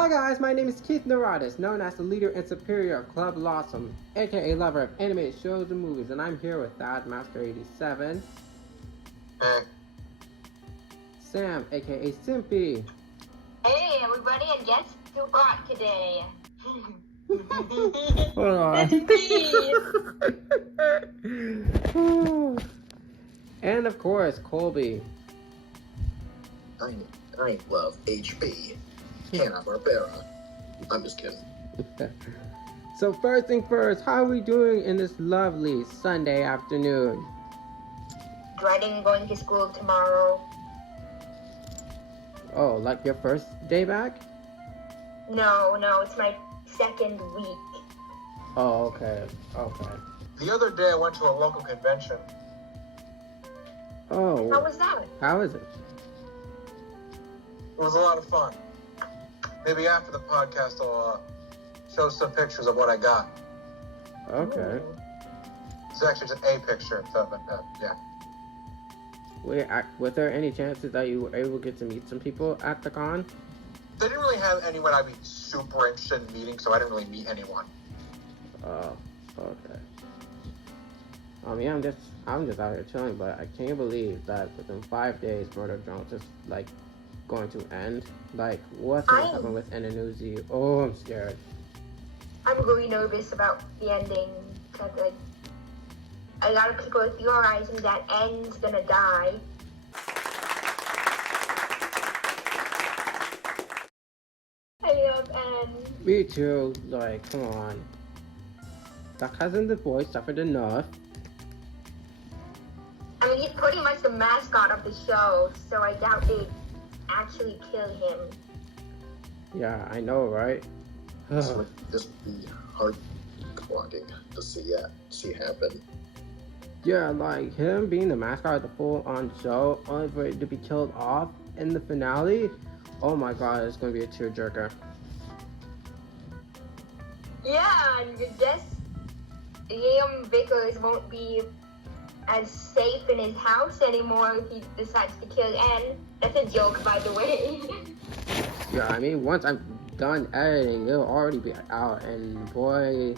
Hi guys, my name is Keith Neurotis, known as the leader and superior of Club LASM, aka lover of animated shows and movies, and I'm here with Thad Master 87. Hey. Sam, aka Simpy. Hey everybody, and guess who brought today? Hold on. And of course, Colby. I love HB. Hanna-Barbera. I'm just kidding. So first thing first, how are we doing in this lovely Sunday afternoon? Dreading going to school tomorrow. Oh, like your first day back? No, it's my second week. Oh, okay. The other day I went to a local convention. Oh. How was that? How is it? It was a lot of fun. Maybe after the podcast I'll show some pictures of what I got. Okay. It's actually just a picture, so yeah. Was there any chances that you were able to get to meet some people at the con? They didn't really have anyone I'd be super interested in meeting, so I didn't really meet anyone. Oh, okay. I mean, I'm just out here chilling, but I can't believe that within 5 days, Murder Jones is like going to end. Like, what's going to happen with Enanuzi? Oh, I'm scared. I'm really nervous about the ending, because like, a lot of people are theorizing that N's gonna die. I love N. Me too. Like, come on. Duck hasn't the boy suffered enough? I mean, he's pretty much the mascot of the show, so I doubt they'd actually kill him. Yeah, I know, right? This would be heart-clogging to see happen. Yeah, like him being the mascot of the full-on show, only for it to be killed off in the finale. Oh my god, it's gonna be a tearjerker. Yeah, and I guess Liam Vickers won't be as safe in his house anymore if he decides to kill N. That's a joke, by the way. Yeah, I mean, once I'm done editing, it'll already be out, and boy,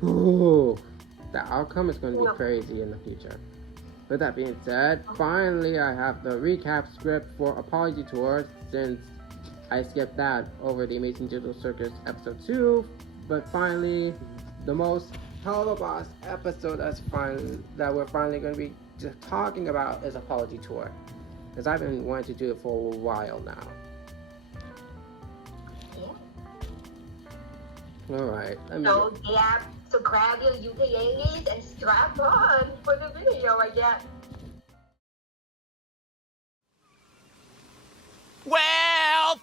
whew, the outcome is going to be crazy in the future. With that being said, finally I have the recap script for Apology Tour, since I skipped that over the Amazing Digital Circus episode 2, but finally, the most Helluva Boss episode that we're finally going to be just talking about is Apology Tour, because I've been wanting to do it for a while now. Alright, So grab your ukuleles and strap on for the video, I guess. Well,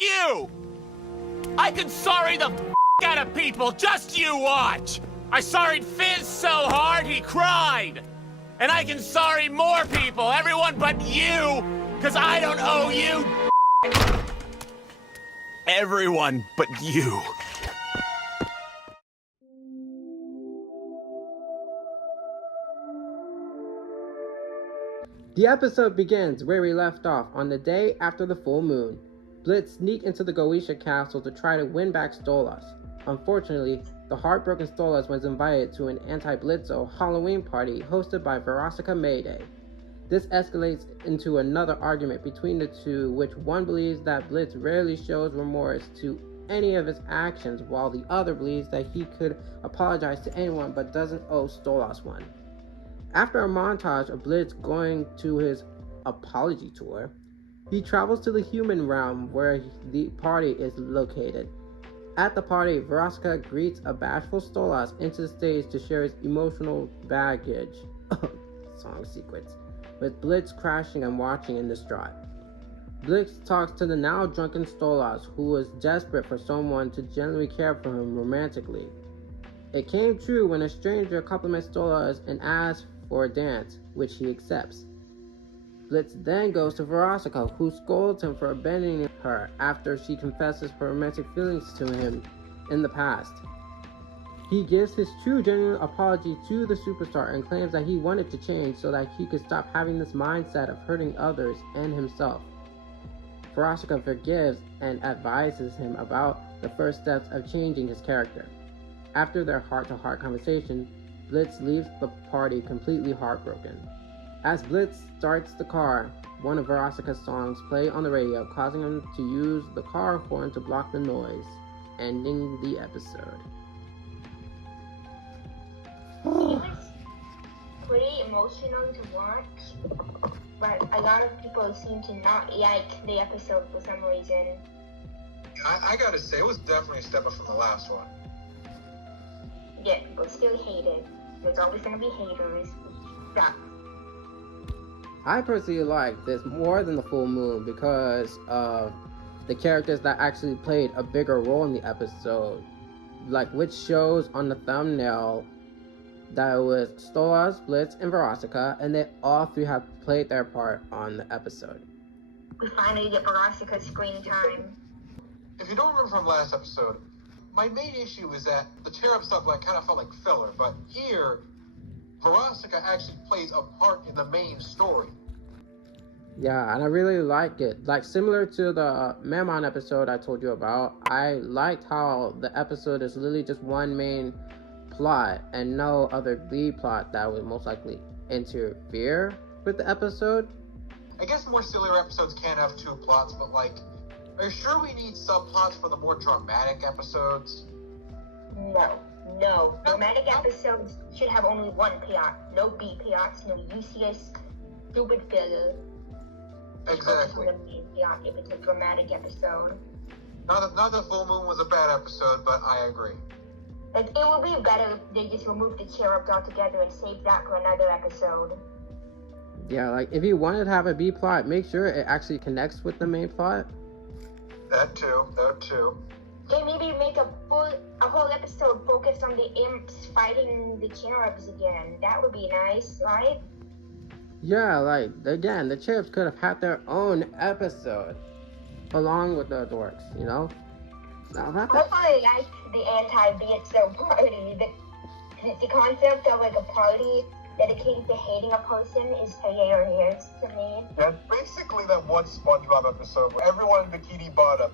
you! I can sorry the out of people, just you watch! I sorried Fizz so hard he cried! And I can sorry more people, everyone but you, cause I don't owe you everyone but you. The episode begins where we left off on the day after the full moon. Blitz sneak into the Goetia castle to try to win back Stolitz. Unfortunately, the heartbroken Stolitz was invited to an anti-Blitzo Halloween party hosted by Veronica Mayday. This escalates into another argument between the two, which one believes that Blitz rarely shows remorse to any of his actions, while the other believes that he could apologize to anyone but doesn't owe Stolitz one. After a montage of Blitz going to his apology tour, he travels to the human realm where the party is located. At the party, Veronica greets a bashful Stolitz into the stage to share his emotional baggage song sequence, with Blitz crashing and watching in distraught. Blitz talks to the now drunken Stolitz, who was desperate for someone to genuinely care for him romantically. It came true when a stranger compliments Stolitz and asks for a dance, which he accepts. Blitz then goes to Veronica, who scolds him for abandoning her after she confesses her romantic feelings to him in the past. He gives his true genuine apology to the superstar and claims that he wanted to change so that he could stop having this mindset of hurting others and himself. Veronica forgives and advises him about the first steps of changing his character. After their heart-to-heart conversation, Blitz leaves the party completely heartbroken. As Blitz starts the car, one of Veronica's songs play on the radio, causing him to use the car horn to block the noise, ending the episode. It was pretty emotional to watch, but a lot of people seem to not like the episode for some reason. I gotta say, it was definitely a step up from the last one. Yeah, people still hate it. There's always gonna be haters. Stop. I personally like this more than the full moon because of the characters that actually played a bigger role in the episode, like which shows on the thumbnail that it was Stolitz, Blitz, and Veronica, and they all three have played their part on the episode. We finally get Veronica's screen time. If you don't remember from last episode, my main issue is that the cherub stuff kind of felt like filler, but here, Veronica actually plays a part in the main story. Yeah, and I really like it. Like, similar to the Mammon episode I told you about, I liked how the episode is literally just one main plot and no other B plot that would most likely interfere with the episode. I guess more sillier episodes can't have two plots, but are you sure we need subplots for the more dramatic episodes? No. Dramatic episodes should have only one plot. No B plots, no useless, stupid filler. Exactly. Focus on the main plot if it's a dramatic episode. Not that Full Moon was a bad episode, but I agree. Like, it would be better if they just removed the cherubs altogether and saved that for another episode. Yeah, like, if you wanted to have a B plot, make sure it actually connects with the main plot. That too. Okay, maybe make a whole episode focused on the imps fighting the cherubs again. That would be nice, right? Yeah, like, again, the cherubs could have had their own episode along with the dorks, you know? Now, I like the anti-BSO party. The concept of like a party dedicated to hating a person is hilarious to me. That's basically that one SpongeBob episode where everyone in Bikini Bottom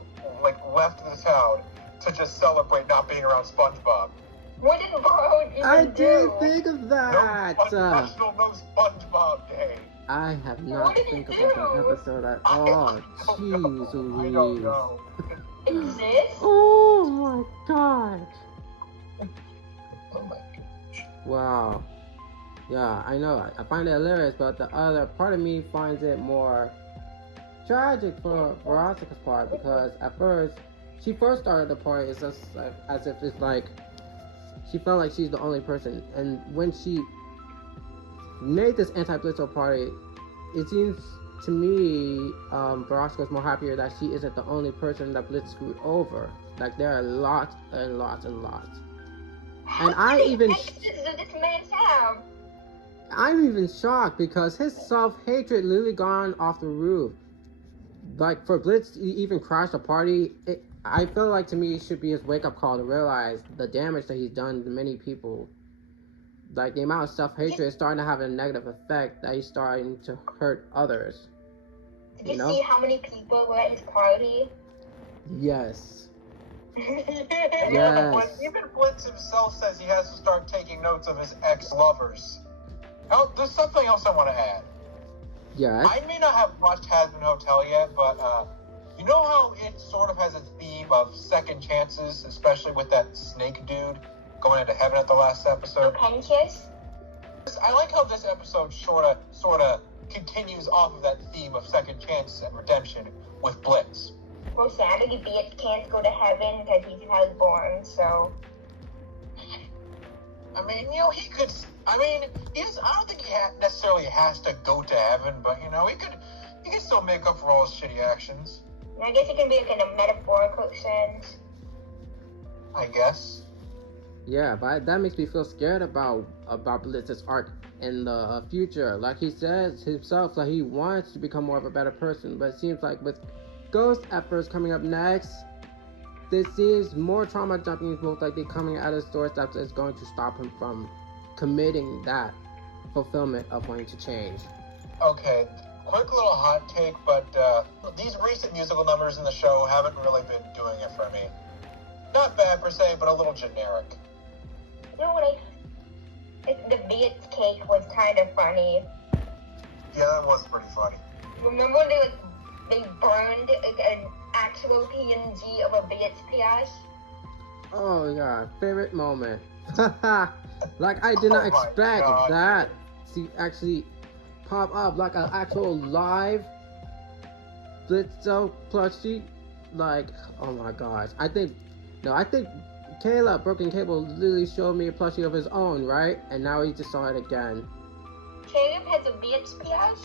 left the town to just celebrate not being around SpongeBob. What did Bro even I do? did think of that. No SpongeBob Day. I have not think about that episode at all. Jeez Louise. I don't know. Exist? Oh my god. Oh my gosh. Wow. Yeah, I know. I find it hilarious, but the other part of me finds it more tragic for Veronica's part because at first, she first started the party, it's just like, as if it's like, she felt like she's the only person. And when she made this anti-Blitzo party, it seems to me, Veronica's more happier that she isn't the only person that Blitz screwed over. Like, there are lots and lots and lots. And I'm even shocked because his self-hatred literally gone off the roof. Like, for Blitz to even crash a party, I feel like to me it should be his wake-up call to realize the damage that he's done to many people. Like, the amount of self-hatred is starting to have a negative effect that he's starting to hurt others. Did you see how many people were at his party? Yes. Yes. Even Blitz himself says he has to start taking notes of his ex-lovers. Oh, there's something else I want to add. Yes. I may not have watched Hazbin Hotel yet, but you know how it sort of has a theme of second chances, especially with that snake dude going into heaven at the last episode? Contentious? I like how this episode sort of continues off of that theme of second chances and redemption with Blitz. Well, sadly, Blitz can't go to heaven because he's hellborn, so... I mean, you know, he could... I mean, I don't think he necessarily has to go to heaven, but, you know, he could still make up for all his shitty actions. I guess it can be like in a metaphorical sense. I guess. Yeah, but that makes me feel scared about Blitz's arc in the future. Like he says himself, like he wants to become more of a better person, but it seems like with Ghostf coming up next, there seems more trauma jumping is most likely coming out of his doorstep is going to stop him from committing that fulfillment of wanting to change. Okay, quick little hot take, but these recent musical numbers in the show haven't really been doing it for me. Not bad per se, but a little generic. You know what? The Beats cake was kind of funny. Yeah, that was pretty funny. Remember when they burned like, an actual PNG of a Beats pièce? Oh yeah, favorite moment. Like I did not expect that to actually pop up like an actual live Blitzo plushie. Like, oh my gosh. I think Caleb, Broken Cable, literally showed me a plushie of his own, right? And now he just saw it again. Caleb has a Beats pièce?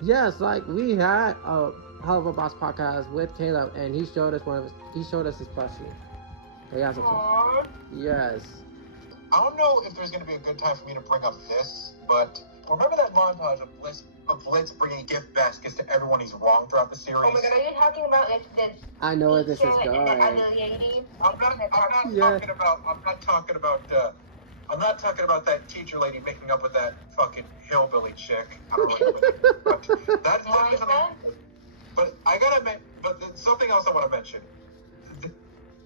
Yes, like we had a Helluva Boss podcast with Caleb, and he showed us his plushie. He has a Aww. Yes. I don't know if there's going to be a good time for me to bring up this, but remember that montage of Blitz bringing gift baskets to everyone he's wronged throughout the series? Oh my god, are you talking about like the I know where this is teacher going. and the other lady? I'm not talking about that teacher lady making up with that fucking hillbilly chick. I don't know but that's definitely something. But there's something else I want to mention.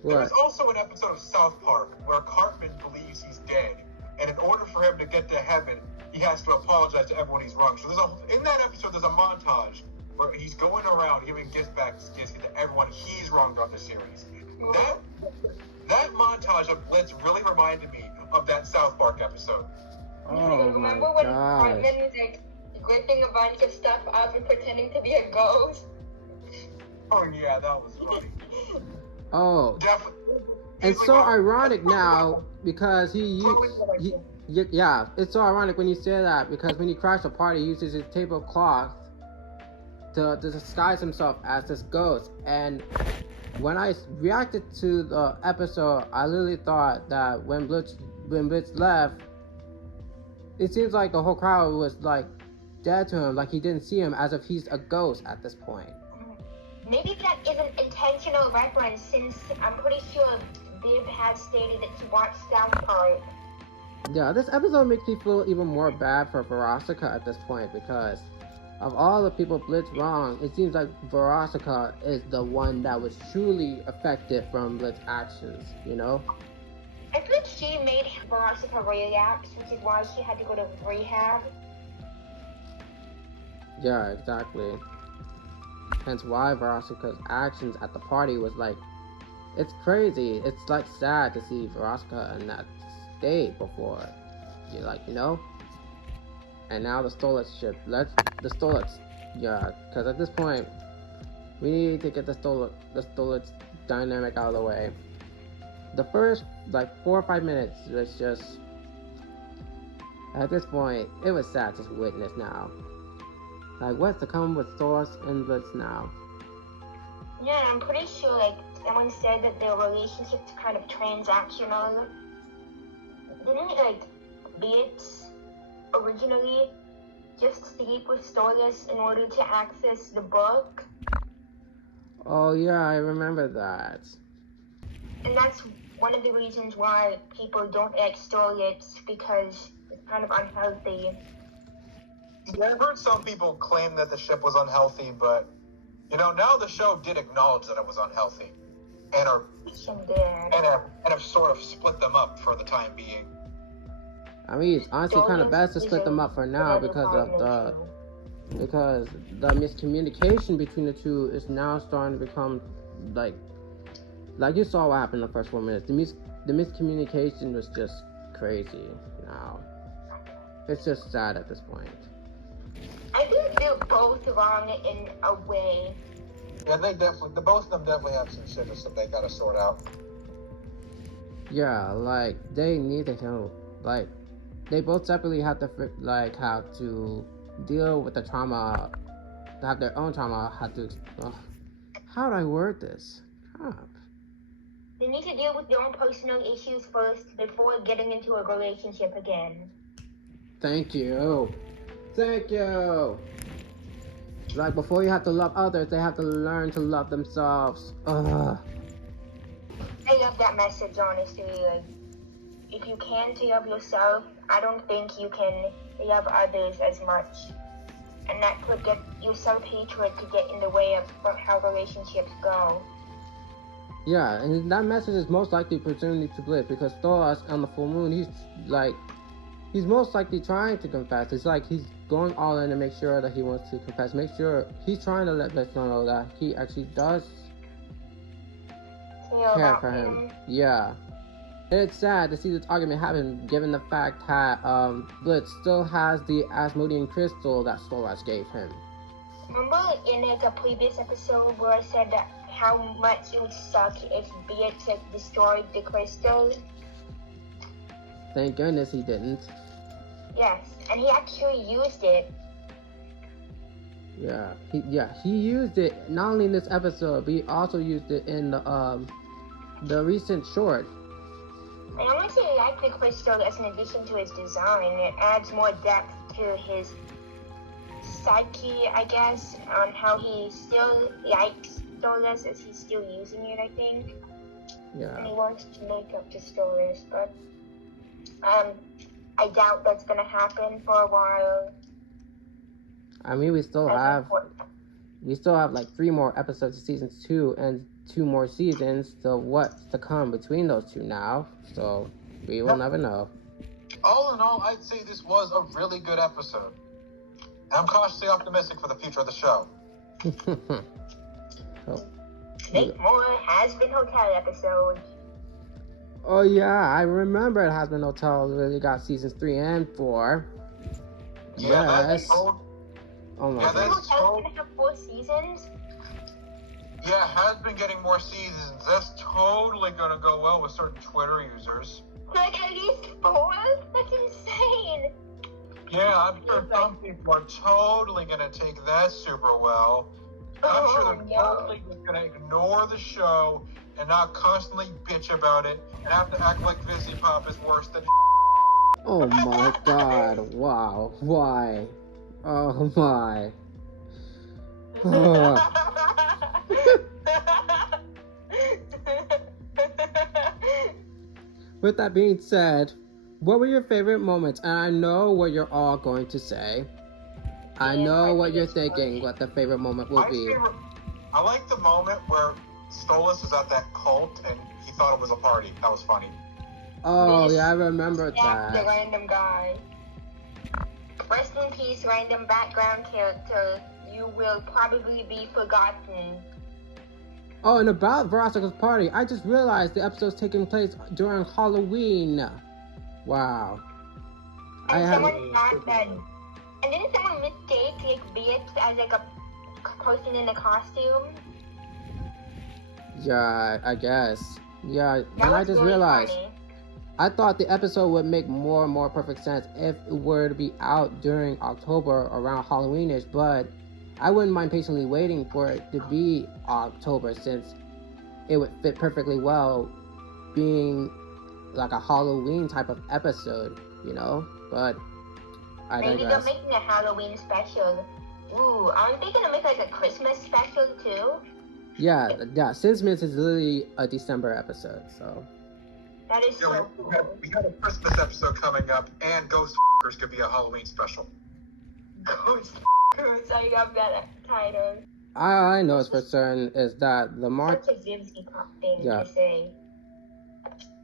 There's also an episode of South Park where Cartman believes he's dead, and in order for him to get to heaven, he has to apologize to everyone he's wronged. So in that episode, there's a montage where he's going around giving gift baskets to everyone he's wronged on the series. That montage of Blitz really reminded me of that South Park episode. Oh Remember when Cartman was like gripping a bunch of stuff up and pretending to be a ghost? Oh yeah, that was funny. Oh. Definitely. It's so ironic now because yeah, it's so ironic when you say that because when he crashed the party, he uses his tablecloth to disguise himself as this ghost. And when I reacted to the episode, I literally thought that when Blitz left, it seems like the whole crowd was like dead to him, like he didn't see him, as if he's a ghost at this point. Maybe that is an intentional reference, since I'm pretty sure Viv had stated that he watched South Park. Yeah, this episode makes me feel even more bad for Veronica at this point because of all the people Blitz wrong, it seems like Veronica is the one that was truly affected from Blitz's actions, you know? I think she made Veronica relapse, which is why she had to go to rehab. Yeah, exactly. Hence why Veronica's actions at the party was like, it's crazy. It's like sad to see Veronica in that state before. You know? And now the Stolitz ship. Yeah, because at this point, we need to get the Stolitz dynamic out of the way. The first, 4 or 5 minutes was just, at this point, it was sad to witness now. Like, what's to come with Stolitz and Blitz now? Yeah, I'm pretty sure, someone said that their relationship's kind of transactional. Didn't, Blitz originally just sleep with Stolitz in order to access the book? Oh, yeah, I remember that. And that's one of the reasons why people don't like Stolitz, because it's kind of unhealthy. Yeah, I've heard some people claim that the ship was unhealthy, but, now the show did acknowledge that it was unhealthy. And have sort of split them up for the time being. I mean, it's honestly kind of best to split them up for now because the miscommunication between the two is now starting to become, like you saw what happened in the first 4 minutes. The miscommunication was just crazy now. It's just sad at this point. I think they're both wrong in a way. Yeah, the both of them definitely have some shit that they gotta sort out. Yeah, they need to help. They both separately have to, have to deal with the trauma, have their own trauma, how do I word this? Crap. They need to deal with their own personal issues first before getting into a relationship again. Thank you. Before you have to love others, they have to learn to love themselves. Ugh. I love that message, honestly. If you can't love yourself, I don't think you can love others as much and not to get your self-hatred to get in the way of how relationships go. Yeah, and that message is most likely presumed to Blitz because Stolitz on the full moon, he's most likely trying to confess. It's like he's going all in to make sure that he wants to confess. Make sure he's trying to let Blitz know that he actually does care for him. Yeah. And it's sad to see this argument happen given the fact that Blitz still has the Asmodean crystal that Stolitz gave him. Remember in like a previous episode where I said that how much it would suck if Beatrix destroyed the crystal? Thank goodness he didn't. Yes, and he actually used it. Yeah, he used it not only in this episode, but he also used it in the recent short. I honestly like the crystal as an addition to his design. It adds more depth to his psyche, I guess, on how he still likes Stolitz as he's still using it, I think. Yeah. And he wants to make up to Stolitz, but I doubt that's gonna happen for a while. I mean, we still have like 3 more episodes of season 2 and 2 more seasons, so what's to come between those 2 now? So we will never know. All in all, I'd say this was a really good episode. I'm cautiously optimistic for the future of the show. Make more Has-Been Hotel episodes. Oh yeah, I remember it Has-Been Hotel really got seasons 3 and 4. Yeah, yes. Oh my God. Hotel's gonna have 4 seasons? Yeah, has been getting more seasons. That's totally gonna go well with certain Twitter users. Like at least 4? That's insane. Yeah, I'm sure some people are totally gonna take that super well. I'm sure they're totally just gonna ignore the show and not constantly bitch about it and have to act like Vizzy Pop is worse than. Oh my god! Wow! Why? Oh my! With that being said, what were your favorite moments? And I know what you're all going to say. I know what you're thinking, what the favorite moment will be. I like the moment where Stolitz was at that cult and he thought it was a party. That was funny. Oh, yeah, I remember that. that. The random guy. Rest in peace, random background character. You will probably be forgotten. Oh, and about Veronica's party, I just realized the episode's taking place during Halloween. Wow. And someone thought that. And didn't someone mistake like Beatrix as like a person in a costume? Yeah, I guess. Yeah, that and I just really realized. Funny. I thought the episode would make more and more perfect sense if it were to be out during October around Halloweenish, but I wouldn't mind patiently waiting for it to be October since it would fit perfectly well being like a Halloween type of episode, you know? But I Maybe digress. they're making a Halloween special. Ooh, aren't they gonna make like a Christmas special too? Yeah, since Miss is literally a December episode, so. That is so cool. We got a Christmas episode coming up, and Ghostf could be a Halloween special. Ghostf, I love that title. I know it's for certain is that the March. Such a Vivzy Pop thing to say.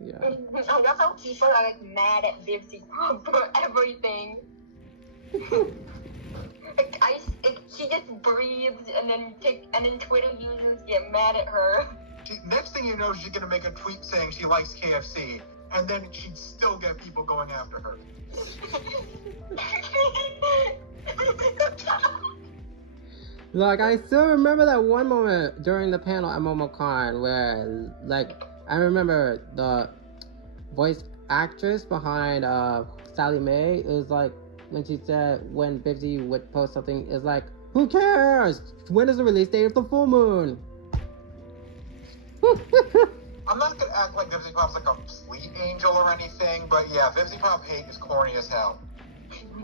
Yeah. I love how people are like mad at Vivzy Pop for everything. She just breathes, and then Twitter users get mad at her. Next thing you know, she's gonna make a tweet saying she likes KFC, and then she'd still get people going after her. Like, I still remember that one moment during the panel at MomoCon where, like, I remember the voice actress behind Sally Mae is like, when she said when Vivzy would post something, is like, who cares? When is the release date of the full moon? I'm not gonna act like Vivzy Pop's like a sweet angel or anything, but yeah, Vivzy Pop hate is corny as hell.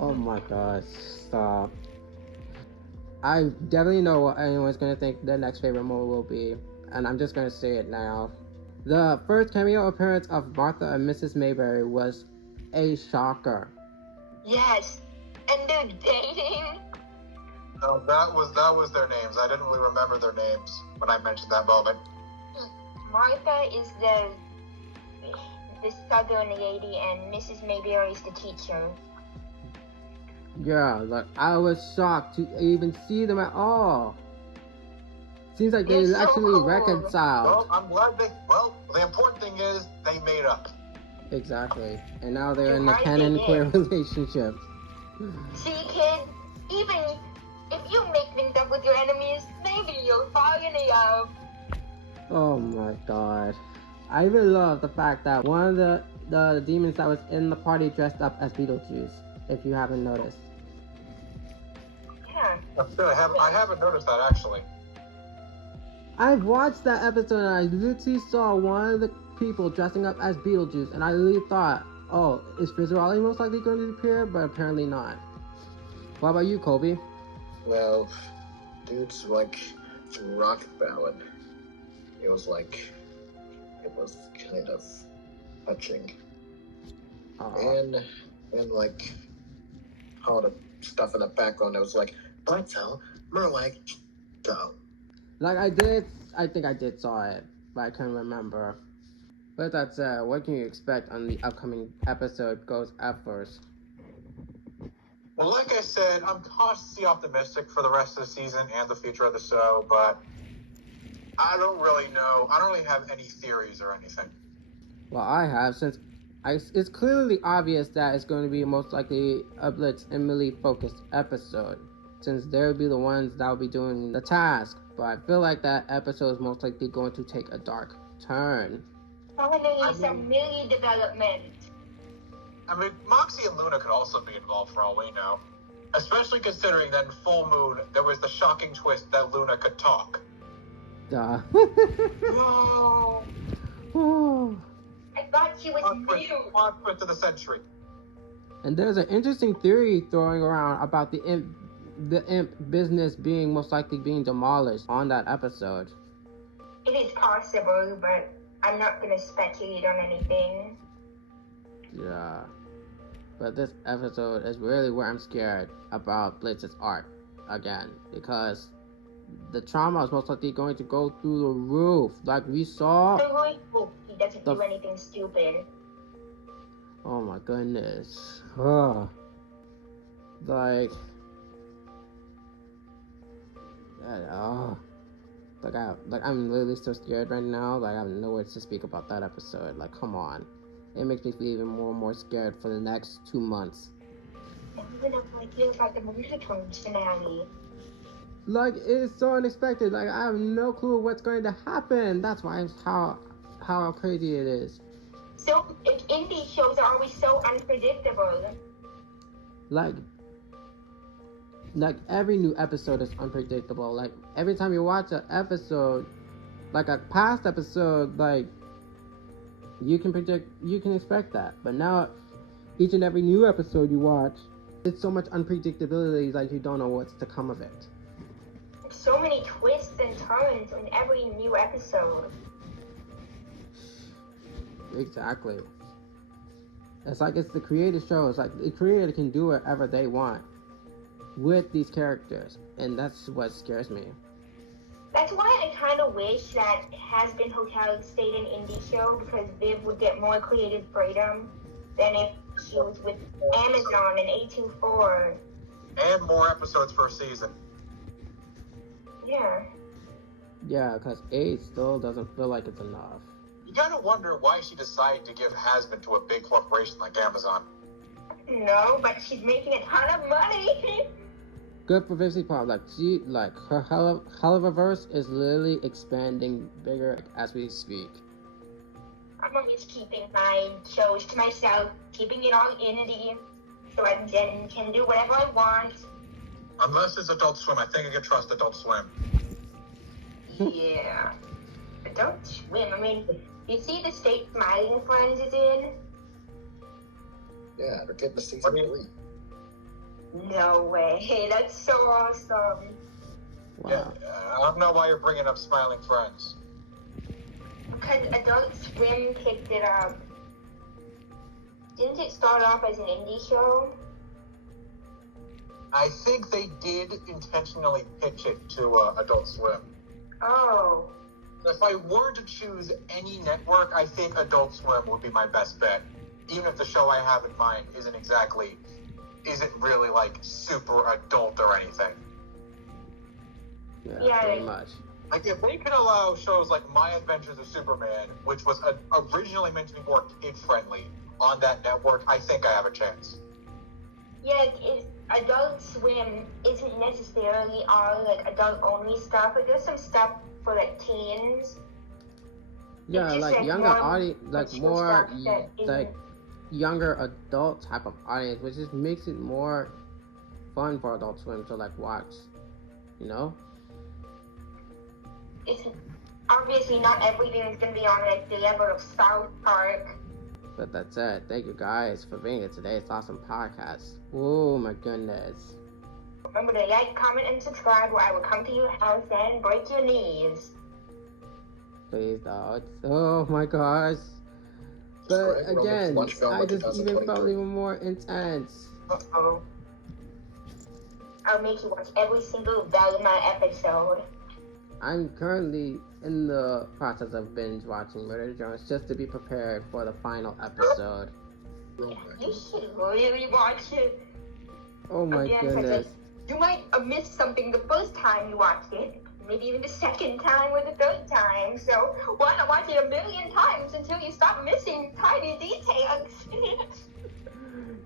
Oh my god, stop. I definitely know what anyone's gonna think their next favorite moment will be, and I'm just gonna say it now. The first cameo appearance of Martha and Mrs. Mayberry was a shocker. Yes, and they're dating. No, that was their names. I didn't really remember their names when I mentioned that moment. Martha is the southern lady, and Mrs. Mayberry is the teacher. Yeah, like I was shocked to even see them at all. Seems like they They're so actually cool. reconciled. Well, I'm glad the important thing is they made up. Exactly. And now they're You're in the right, canon they queer did. relationship. See, kid, even if you make things up with your enemies, maybe you'll fall in love. Oh my god. I even love the fact that one of the demons that was in the party dressed up as Beetlejuice, if you haven't noticed. Yeah. I haven't noticed that actually. I watched that episode and I literally saw one of the people dressing up as Beetlejuice, and I really thought, oh, is Fizzaroli most likely going to appear? But apparently not. What about you, Colby? Well, dude's like rock ballad. It was kind of touching. And like all the stuff in the background that was like, Bartel, Merlag, go. Like I think I did saw it, but I can't remember. But that said, what can you expect on the upcoming episode Ghostf first? Well, like I said, I'm cautiously optimistic for the rest of the season and the future of the show, but I don't really know. I don't really have any theories or anything. Well, I have, since it's clearly obvious that it's going to be most likely a Blitz and Millie focused episode, since they'll be the ones that will be doing the task. But I feel like that episode is most likely going to take a dark turn. Finally, some Millie development. I mean, Moxie and Luna could also be involved for all we know. Especially considering that in Full Moon, there was the shocking twist that Luna could talk. Duh. No. Oh. I thought she was mute. Plot twist of the century. And there's an interesting theory throwing around about the imp business being most likely being demolished on that episode. It is possible, but I'm not going to speculate on anything. Yeah. But this episode is really where I'm scared about Blitz's arc again, because the trauma is most likely going to go through the roof, like we saw. I really hope he doesn't do anything stupid. Oh my goodness. Ugh. Like I'm literally so scared right now. Like I have no words to speak about that episode. Like, come on. It makes me feel even more and more scared for the next 2 months. I even have no idea about the Moonstone finale. Like, it's so unexpected. Like, I have no clue what's going to happen. That's why how crazy it is. So, indie shows are always so unpredictable. Like every new episode is unpredictable. Like every time you watch an episode, like a past episode, like you can expect that. But now each and every new episode you watch, it's so much unpredictability, like you don't know what's to come of it. So many twists and turns in every new episode. Exactly. It's like it's the creator show. It's like the creator can do whatever they want with these characters, and that's what scares me. That's why I kind of wish that Has Been Hotel stayed an indie show, because Viv would get more creative freedom than if she was with Amazon and A24. And more episodes per season. Yeah. Yeah, because 8 still doesn't feel like it's enough. You gotta wonder why she decided to give Has-Been to a big corporation like Amazon. No, but she's making a ton of money. Good for Vivzy Pop. Like her Helluva verse is literally expanding bigger as we speak. I'm always keeping my shows to myself, keeping it all indie, so I can do whatever I want. Unless it's Adult Swim, I think I can trust Adult Swim. Yeah. Adult Swim, I mean, you see the state Smiling Friends is in? Yeah, they're getting the season 3. No way, that's so awesome. Wow. Yeah, I don't know why you're bringing up Smiling Friends. Because Adult Swim picked it up. Didn't it start off as an indie show? I think they did intentionally pitch it to Adult Swim. Oh. If I were to choose any network, I think Adult Swim would be my best bet. Even if the show I have in mind isn't really like super adult or anything. Yeah, pretty like, much. Like if they could allow shows like My Adventures of Superman, which was originally meant to be more kid-friendly, on that network, I think I have a chance. Yeah, Adult Swim isn't necessarily all like adult-only stuff. Like there's some stuff for like teens. Yeah, It's just, like younger more audience, like mature more stuff that like isn't- younger adult type of audience, which just makes it more fun for Adult Swim to like watch, you know? It's obviously not everything is gonna be on like the level of South Park. But that's it. Thank you guys for being here today. It's awesome podcast. Oh my goodness. Remember to like, comment, and subscribe, or I will come to your house and break your knees. Please don't. Oh my gosh. But Right, we're on the again, launch film I of just even 2022. felt even more intense. Uh-oh. I'll make you watch every single Velma episode. I'm currently in the process of binge watching Murder Jones just to be prepared for the final episode. Oh my You should really watch it. Oh my Again, goodness. You might have missed something the first time you watched it. Maybe even the second time or the third time. So why not watch it a million times until you stop missing tiny details?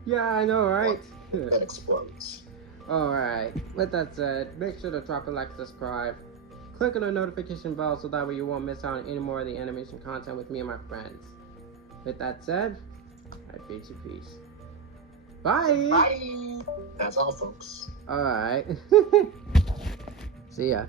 Yeah, I know, right? That explodes. Alright, with that said, make sure to drop a like, subscribe, click on the notification bell so that way you won't miss out on any more of the animation content with me and my friends. With that said, I bid you peace. Bye! Bye. That's all, folks. Alright. See ya.